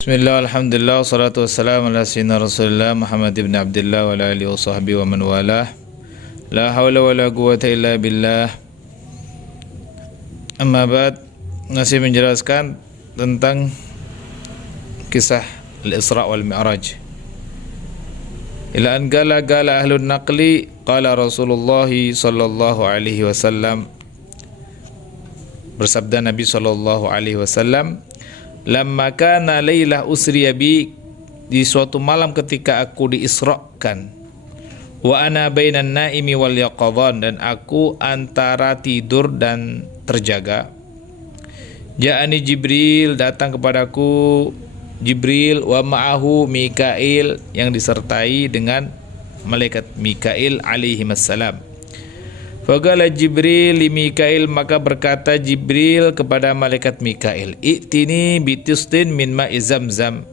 Bismillah, alhamdulillah, wassalatu wassalamu ala sayyidina Rasulillah Muhammad ibn Abdullah wa ala alihi wa sahbihi wa man walah. La hawla wa la quwata illa billah. Amma ba'd, masih menjelaskan tentang kisah Al-Isra wal Mi'raj. Ila an gala ahlun naqli qala Rasulullah sallallahu alaihi wasallam, bersabda Nabi sallallahu alaihi wasallam, lamma kana lailah usriya bi, di suatu malam ketika aku diisrakan, wa ana bainan naimi wal yaqadhan, dan aku antara tidur dan terjaga. Ja'ani Jibril, datang kepadaku Jibril, wa ma'ahu Mikail, yang disertai dengan malaikat Mikail alaihi wassalam. Faqala Jibril li Mikail, maka berkata Jibril kepada malaikat Mikail, i'tini bitistin min ma'i zamzam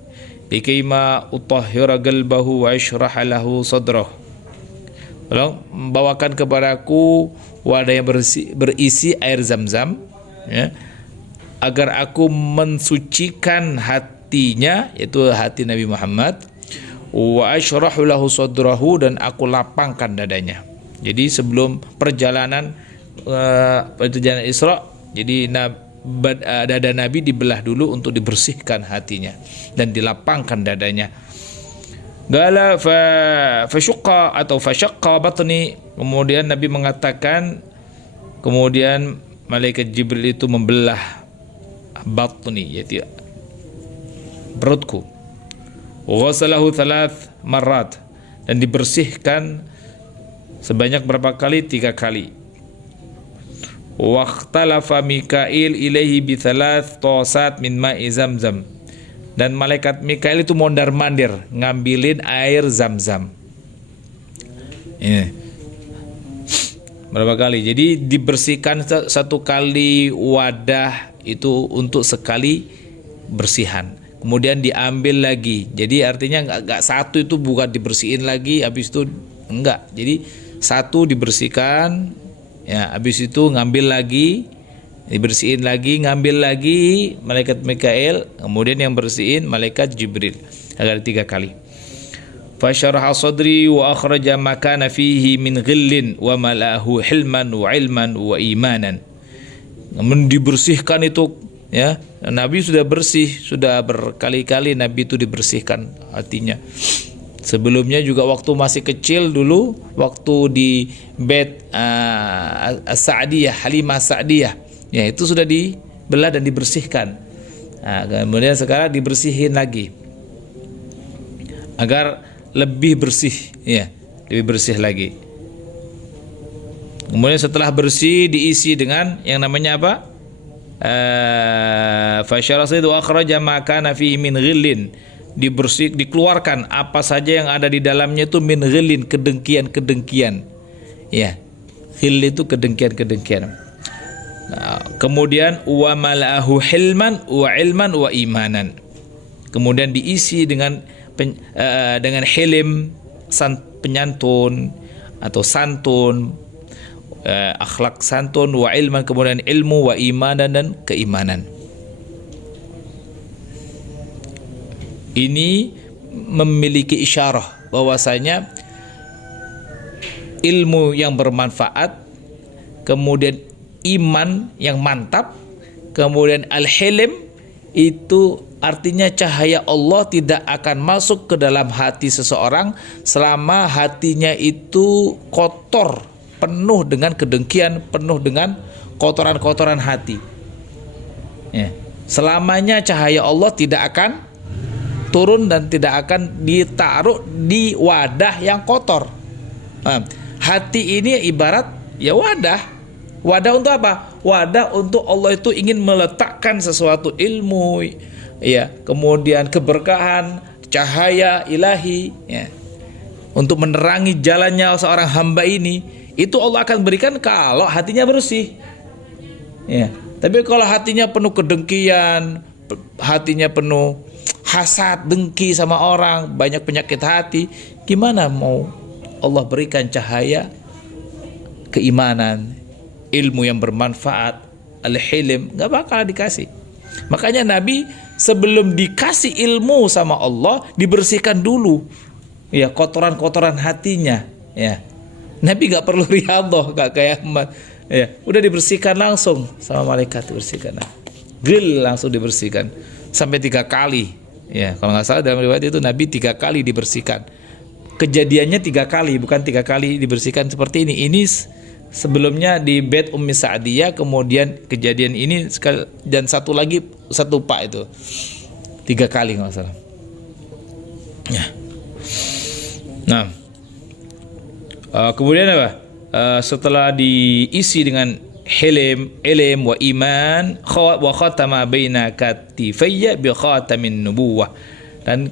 bikaima utahhira qalbahu wa ishrah lahu sadrah. Tolong bawakan kepadaku wadah yang berisi air zam-zam, ya, agar aku mensucikan hatinya, yaitu hati Nabi Muhammad, wa ishrah lahu sadrahu, dan aku lapangkan dadanya. Jadi sebelum perjalanan Isra, jadi dada Nabi dibelah dulu untuk dibersihkan hatinya dan dilapangkan dadanya. Gala fasyaqqa atau fasyaqqa batni, kemudian Nabi mengatakan, kemudian malaikat Jibril itu membelah batni, yaitu perutku. Ghasalahu 3 marrat, dan dibersihkan sebanyak berapa kali? 3 kali. Waqtalafa Mikail ilaihi bi 3 tosat min ma'i zamzam, dan malaikat Mikail itu mondar-mandir ngambilin air zam-zam. Ini berapa kali? Jadi dibersihkan 1 kali wadah itu untuk sekali bersihan. Kemudian diambil lagi. Jadi artinya enggak satu itu bukan dibersihin lagi habis itu enggak. Jadi 1 dibersihkan, ya, habis itu ngambil lagi, dibersihin lagi, ngambil lagi malaikat Mikail, kemudian yang bersihin malaikat Jibril, agar 3 kali. Fasyaraha sadri wa akhraja ma kana fihi min ghillin wa malahu hilman wa ilman wa imanan. Namun dibersihkan itu, ya, Nabi sudah bersih, sudah berkali-kali Nabi itu dibersihkan hatinya. Sebelumnya juga waktu masih kecil dulu, waktu di bait As-Sa'diyah, Halimah Sa'diyah, ya, itu sudah dibelah dan dibersihkan. Nah, kemudian sekarang dibersihin lagi agar lebih bersih, ya, lebih bersih lagi. Kemudian setelah bersih diisi dengan yang namanya apa? Fasyarasidu akhraja ma kana fihi min ghillin, dikeluarkan apa saja yang ada di dalamnya itu min ghillin, kedengkian-kedengkian, ya, ghil itu kedengkian-kedengkian. Nah, kemudian wa malahu hilman wa ilman wa imanan, kemudian diisi dengan hilim, penyantun atau santun, akhlak santun, wa ilman, kemudian ilmu, wa imanan, dan keimanan. Ini memiliki isyarah bahwasanya ilmu yang bermanfaat, kemudian iman yang mantap, kemudian al-hilim, itu artinya cahaya Allah tidak akan masuk ke dalam hati seseorang selama hatinya itu kotor, penuh dengan kedengkian, penuh dengan kotoran-kotoran hati, ya. Selamanya cahaya Allah tidak akan turun dan tidak akan ditaruh di wadah yang kotor. Nah, hati ini ibarat, ya, wadah untuk apa? Wadah untuk Allah itu ingin meletakkan sesuatu ilmu, ya, kemudian keberkahan, cahaya ilahi, ya, untuk menerangi jalannya seorang hamba ini. Itu Allah akan berikan kalau hatinya bersih, ya. Tapi kalau hatinya penuh kedengkian, hatinya penuh hasad, dengki sama orang, banyak penyakit hati, gimana mau Allah berikan cahaya keimanan, ilmu yang bermanfaat, al-hilim? Gak bakal dikasih. Makanya Nabi sebelum dikasih ilmu sama Allah dibersihkan dulu ya kotoran-kotoran hatinya ya. Nabi nggak perlu riyadhah, nggak kayak ya, udah dibersihkan langsung sama malaikat, dibersihkan. Gil langsung dibersihkan sampai 3 kali. Ya, kalau nggak salah dalam riwayat itu Nabi 3 kali dibersihkan. Kejadiannya 3 kali, bukan 3 kali dibersihkan seperti ini. Ini sebelumnya di bait Ummi Sa'diyah, kemudian kejadian ini sekali, dan satu lagi satu pak itu 3 kali nggak salah. Ya. Nah, kemudian apa? Setelah diisi dengan hilm, ilm wa iman, wa khatama baina katifayya bi khatamin nubuwah. Dan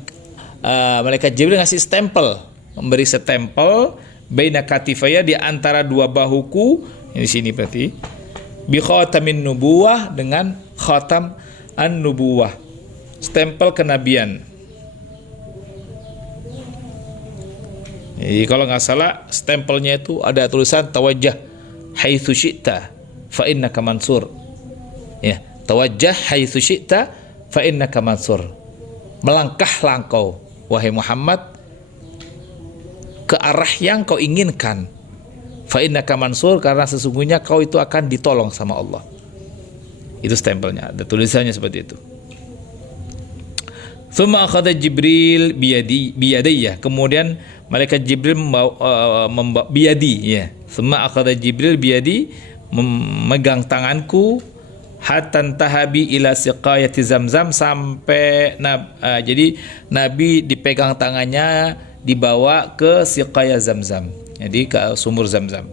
malaikat Jibril ngasih stempel, memberi stempel baina katifayya di antara 2 bahuku, di sini berarti bi khatamin nubuwah, dengan khatam an-nubuwah, stempel kenabian. Jadi kalau nggak salah stempelnya itu ada tulisan tawajjah haitsu syi'ta fa innaka mansur. Ya, tawajjah haitsu syi'ta fa innaka mansur. Melangkahlah engkau wahai Muhammad ke arah yang kau inginkan. Fa innaka mansur, karena sesungguhnya kau itu akan ditolong sama Allah. Itu stempelnya, ada tulisannya seperti itu. Tsumma akhadha Jibril biyadiyya, kemudian malaikat Jibril membawa biyadi ya. Tsumma akhadha Jibril biyadi, memegang tanganku, hatta tahabi ila siqayati Zamzam, sampai jadi Nabi dipegang tangannya dibawa ke siqaya Zamzam, jadi ke sumur Zamzam.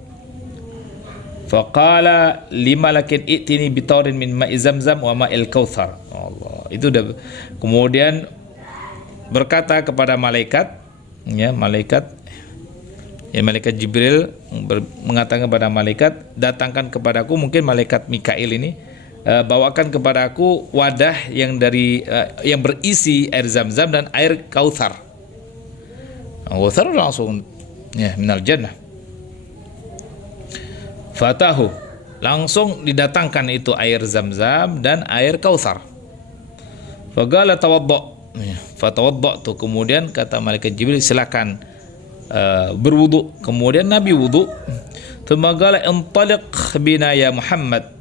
Faqala limalakin i'tini bitaurin min ma'i Zamzam wa ma'il kautsar. Allah, itu udah. Kemudian berkata kepada malaikat ya, malaikat Jibril mengatakan kepada malaikat, datangkan kepadaku, mungkin malaikat Mikail ini, bawakan kepadaku wadah yang dari yang berisi air Zamzam dan air kautsar. Kautsar langsung ya minal jannah. Fatahu, langsung didatangkan itu air Zamzam dan air kautsar. Faqala tawadda, fatawadda tuh, kemudian kata malaikat Jibril silakan berwudu. Kemudian Nabi wudu. Tsumma qala intaliq bina ya Muhammad.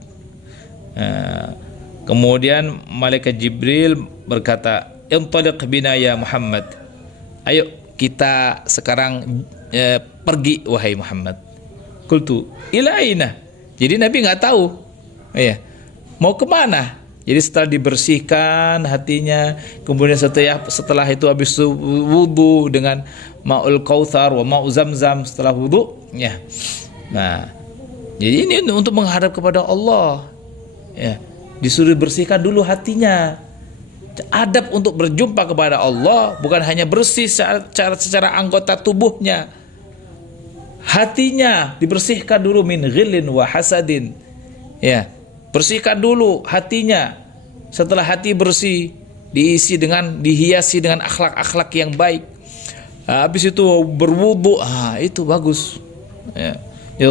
Kemudian malaikat Jibril berkata, intaliq bina ya Muhammad, ayo kita sekarang pergi wahai Muhammad. Qultu ila aina, jadi Nabi nggak tahu ya mau kemana. Jadi setelah dibersihkan hatinya, kemudian setelah itu habis wudu dengan ma'ul kautsar wa ma'u Zamzam, setelah wudu ya. Nah, jadi ini untuk menghadap kepada Allah ya, disuruh bersihkan dulu hatinya. Adab untuk berjumpa kepada Allah bukan hanya bersih secara anggota tubuhnya, hatinya dibersihkan dulu min ghillin wa hasadin ya. Bersihkan dulu hatinya. Setelah hati bersih, dihiasi dengan akhlak-akhlak yang baik. Habis itu berwudu, itu bagus. Ya,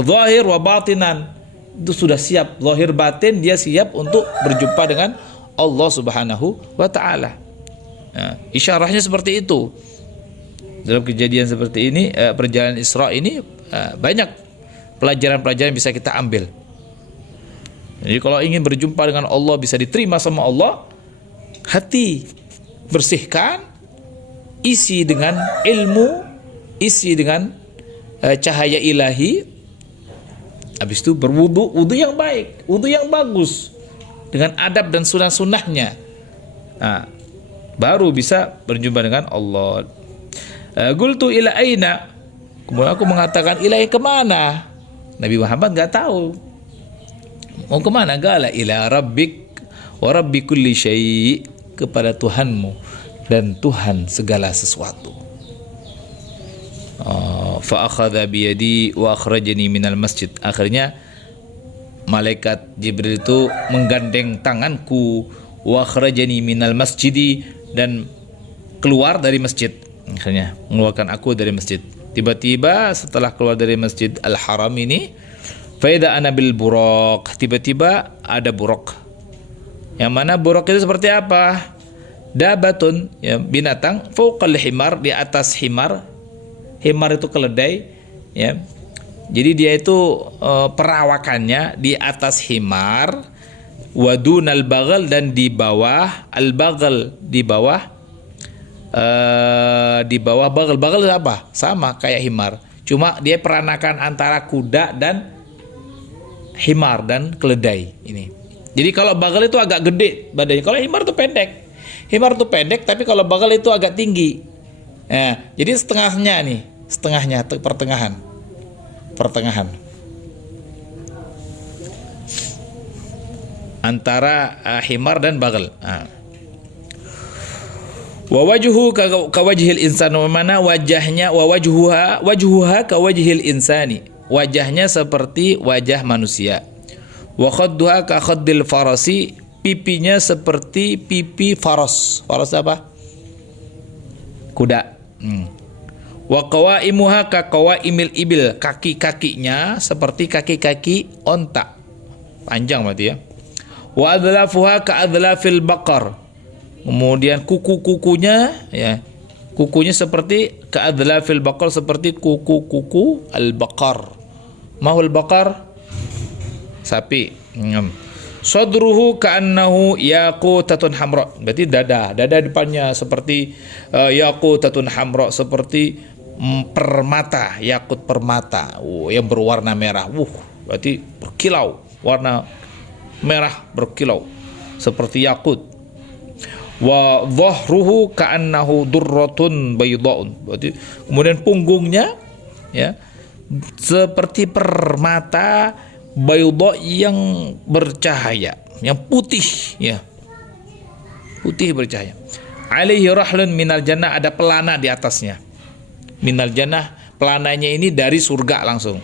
zahir wa batinan, itu sudah siap. Zahir batin dia siap untuk berjumpa dengan Allah Subhanahu wa taala. Nah, isyarahnya seperti itu. Dalam kejadian seperti ini, perjalanan Isra ini banyak pelajaran-pelajaran yang bisa kita ambil. Jadi kalau ingin berjumpa dengan Allah, bisa diterima sama Allah, hati bersihkan, isi dengan ilmu, isi dengan cahaya ilahi. Habis itu berwudu, wudu yang baik, wudu yang bagus, dengan adab dan sunnah-sunnahnya. Nah, baru bisa berjumpa dengan Allah. Qultu ila aina, kemudian aku mengatakan ilahi kemana? Nabi Muhammad nggak tahu mau kemana. Gala ila rabbik wa rabbi kulli syai', kepada Tuhanmu dan Tuhan segala sesuatu. Fa akhadha bi yadi wa akhrajani minal masjid. Akhirnya malaikat Jibril itu menggandeng tanganku, wa akhrajani minal masjidi, dan keluar dari masjid. Akhirnya mengeluarkan aku dari masjid. Tiba-tiba setelah keluar dari Masjid Al-Haram ini, faida ana bil buraq, tiba-tiba ada buraq Yang mana buraq itu seperti apa? Dabatun, ya, binatang, fauqal himar, di atas himar. Himar itu keledai, ya. Jadi dia itu perawakannya di atas himar, wadunal bagal, dan di bawah al bagal, di bawah bagal. Bagal itu apa? Sama kayak himar, cuma dia peranakan antara kuda dan himar dan keledai ini. Jadi kalau bagal itu agak gede badannya, kalau himar itu pendek. Himar itu pendek, tapi kalau bagal itu agak tinggi. Nah, jadi setengahnya nih, setengahnya, pertengahan antara himar dan bagal. Wa wajhu ka wajhil insan, mana wajahnya, wa wajhuha ka wajhil insani, wajahnya seperti wajah manusia. Wa khadduha ka khaddil farasi, pipinya seperti pipi faras. Faras apa? Kuda. Wa qawaimuha ka qawaimil ibil, kaki-kakinya seperti kaki-kaki onta. Panjang berarti ya. Wa adlafuha ka adlafil baqar, kemudian kuku-kukunya, ya, kukunya seperti ka adlafil baqar, seperti kuku-kuku al-baqar. Mahul baqar? Sapi. Sadruhu ka'annahu yaqutatun hamra, berarti dada depannya seperti yaqutatun hamra, seperti permata, yakut permata, yang berwarna merah. Berarti berkilau, warna merah berkilau seperti yakut. Wa dhahruhu ka'annahu durratun baydaun, berarti kemudian punggungnya, ya, seperti permata bayda yang bercahaya, yang putih, ya, putih bercahaya. Alaihi rahlun minal jannah, ada pelana di atasnya. Minal jannah, pelananya ini dari surga langsung.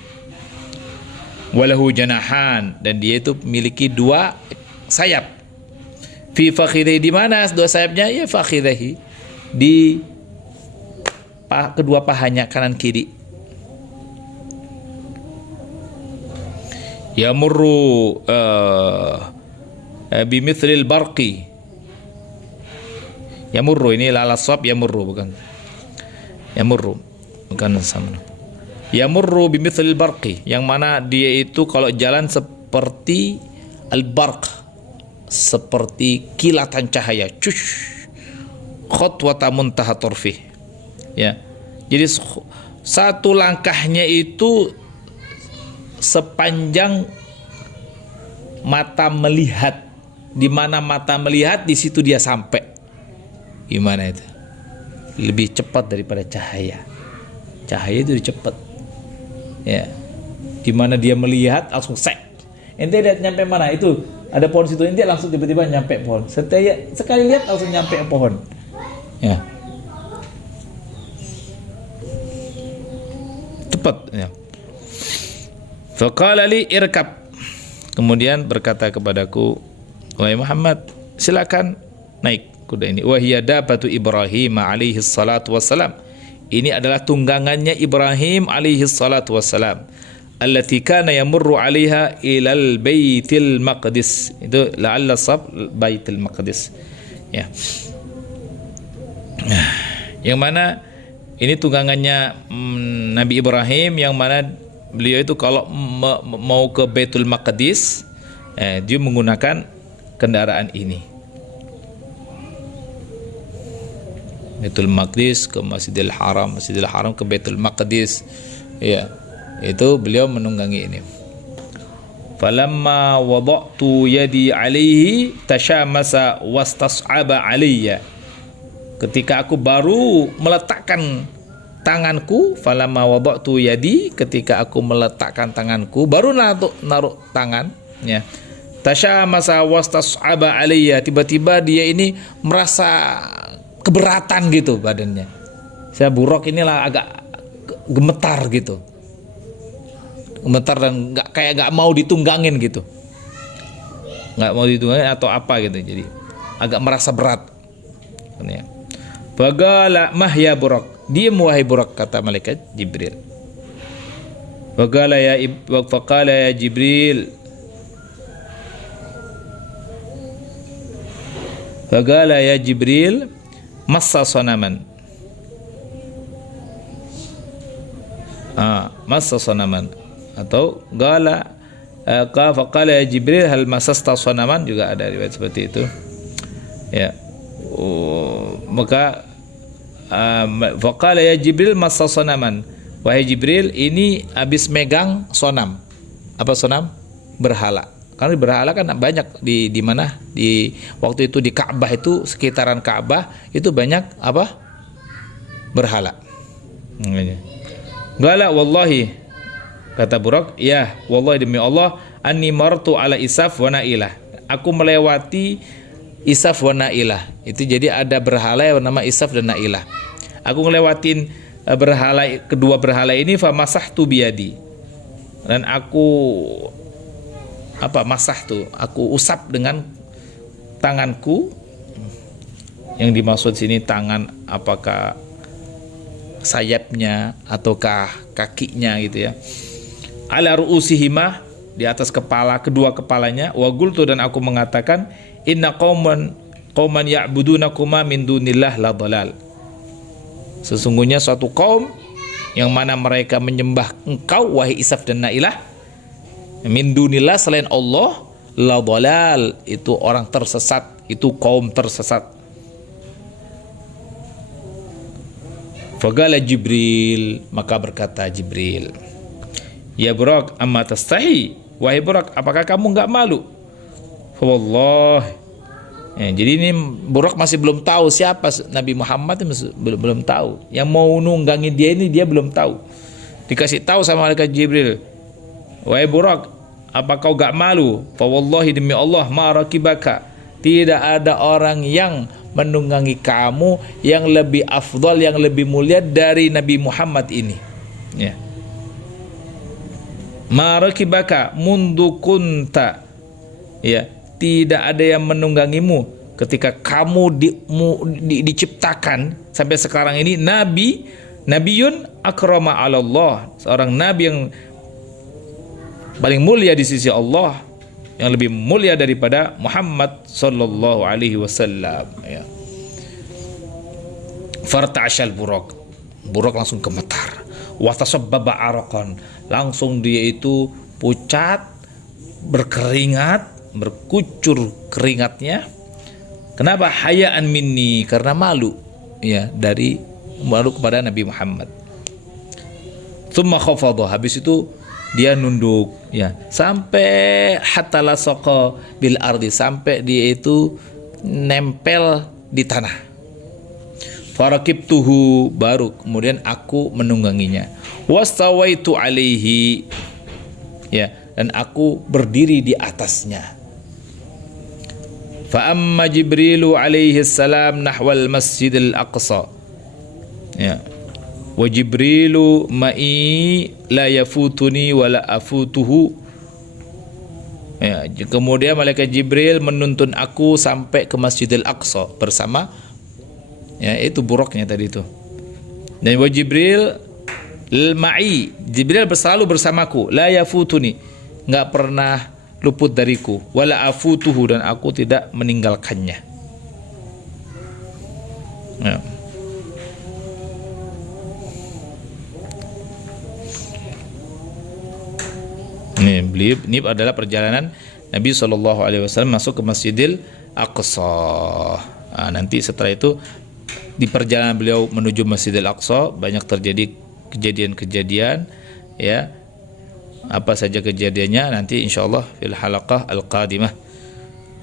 Walahu janahan, dan dia itu memiliki dua sayap. Fi fakhidhi, di mana dua sayapnya? Ya fakhidhi, di kedua pahanya kanan kiri. Yamurru bimithlil barqi. Yamurru, ini lalasab, yamurru bukan. Yamurru bukan sama. Yamurru bimithlil barqi, yang mana dia itu kalau jalan seperti al-barq, seperti kilatan cahaya. Cush. Khutwata muntaha turfih. Ya. Jadi satu langkahnya itu sepanjang mata melihat. Di mana mata melihat, di situ dia sampai. Gimana itu? Lebih cepat daripada cahaya. Cahaya itu cepat. Ya. Di mana dia melihat langsung sek. Ente lihat nyampe mana? Itu ada pohon situ, ente langsung tiba-tiba nyampe pohon. Sekali lihat langsung nyampe pohon. Ya. Cepat, ya. Faqala li irkab, kemudian berkata kepadaku, wahai Muhammad, silakan naik kuda ini. Wahia dabatu Ibrahim alaihi salatu wassalam, ini adalah tunggangannya Ibrahim alaihi salatu wassalam, allati kana yamurru alaiha ilal baitil maqdis. Itu la'alla sab baitil maqdis, ya. Yang mana ini tunggangannya Nabi Ibrahim, yang mana beliau itu kalau mau ke Baitul Maqdis, dia menggunakan kendaraan ini. Baitul Maqdis ke Masjidil Haram, Masjidil Haram ke Baitul Maqdis, ya, itu beliau menunggangi ini. Falamma wada'tu yadi alaihi tashamasa wastas'aba alayya, ketika aku baru meletakkan tanganku, falamma wada'tu yadi, ketika aku meletakkan tanganku, baru naruh tangan, ya. Tashamasa wastas'aba alayya, tiba-tiba dia ini merasa keberatan gitu badannya. Saya buruk inilah agak gemetar gitu. Gemetar dan kayak mau ditunggangin gitu. Nggak mau ditunggangin atau apa gitu. Jadi agak merasa berat. Ya. Faqala mahya Buraq, diam wahai Buraq, kata malaikat Jibril. Faqala ya Jibril, Faqala ya Jibril massa sanaman. Massa sanaman, atau faqala ya Jibril hal masasta sanaman, juga ada riwayat seperti itu. Ya. Maka faqala ya Jibril massa sanaman. Wahai Jibril, ini habis megang sonam. Apa sonam? Berhala. Karena berhala kan banyak di mana? Di waktu itu di Ka'bah, itu sekitaran Ka'bah itu banyak apa? Berhala. Gala wallahi, kata Burak, ya wallahi demi Allah, anni martu ala Isaf wa Nailah. Aku melewati Isaf wa Nailah. Itu jadi ada berhala yang bernama Isaf dan Nailah. Aku ngelewatin kedua berhala ini, fa masahtu biyadi, dan aku aku usap dengan tanganku. Yang dimaksud sini tangan, apakah sayapnya ataukah kakinya gitu ya. Ala ru'usihima, di atas kepala, kedua kepalanya. Wa qultu, dan aku mengatakan, inna qauman ya'budunakuma min dunillah la dhalal. Sesungguhnya suatu kaum yang mana mereka menyembah engkau, wahai Isaf dan Nailah, min dunillah, selain Allah, la dhalal, itu orang tersesat, itu kaum tersesat. Faqala Jibril, maka berkata Jibril, ya Burak, amma tastahi, wahai Burak, apakah kamu enggak malu? Fa wallahi. Jadi ini Burak masih belum tahu siapa Nabi Muhammad, belum tahu. Yang mau nunggangin dia ini dia belum tahu. Dikasih tahu sama malaikat Jibril, wahai Burak, apa kau gak malu? Fa wallahi, demi Allah, ma rakibaka, tidak ada orang yang menunggangi kamu yang lebih afdal, yang lebih mulia dari Nabi Muhammad ini. Ya. Ma rakibaka mundu kunta, ya, tidak ada yang menunggangimu ketika kamu diciptakan sampai sekarang ini. Nabiyun akrama 'ala Allah, seorang nabi yang paling mulia di sisi Allah, yang lebih mulia daripada Muhammad sallallahu alaihi wasallam, ya. Farta'ashal Burak, Burak langsung gemetar. Wa tasabbaba araqan, langsung dia itu pucat, berkeringat, berkucur keringatnya. Kenapa? Hayaan minni, karena malu, ya, dari malu kepada Nabi Muhammad. Tsumma khafadha, habis itu dia nunduk, ya, sampai hatta lasaqa bil ardi, sampai dia itu nempel di tanah. Farakibtuhu, baru kemudian aku menungganginya. Wastawaitu alaihi, ya, dan aku berdiri di atasnya. Fa amma Jibrilu alaihi salam nahwal Masjidil Aqsa, ya, wa Jibrilu ma'i la yafutuni wa la afutuhu, ya. Kemudian malaikat Jibril menuntun aku sampai ke Masjidil Aqsa bersama, ya, itu Buraknya tadi itu. Dan wa Jibril ma'i, Jibril selalu bersamaku, la yafutuni, enggak pernah luput dariku, wala afutuhu, dan aku tidak meninggalkannya, ya. Ini adalah perjalanan Nabi SAW masuk ke Masjidil Aqsa. Nanti setelah itu di perjalanan beliau menuju Masjidil Aqsa banyak terjadi kejadian-kejadian, ya. Apa saja kejadiannya nanti insyaallah fil halaqah al-qadimah.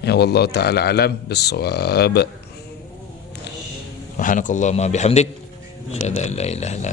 Ya, wallahu taala alam bis-shawab. Subhanakallahumma bihamdik, asyhadu an la ilaha illa anta